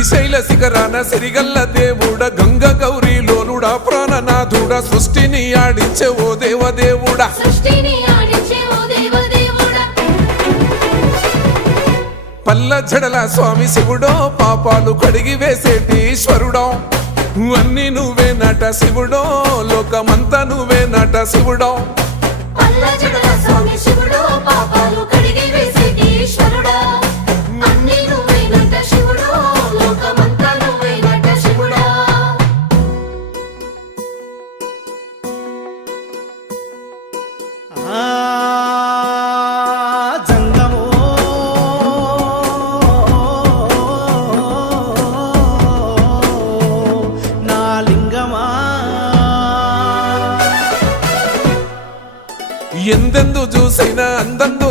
శ్రీశైల శిఖరాన సిరిగల్ల దేవుడ గంగ గౌరీ లోలుడా ప్రాణనాథుడా సృష్టిని ఆడించే ఓ దేవదేవుడా పల్ల జడల స్వామి శివుడో పాపాలు కడిగి వేసేటి ఈశ్వరుడో అన్ని నువ్వే నట శివుడో లోకమంతా నువ్వే నట శివుడో ఎందెందు చూసైనా అందందు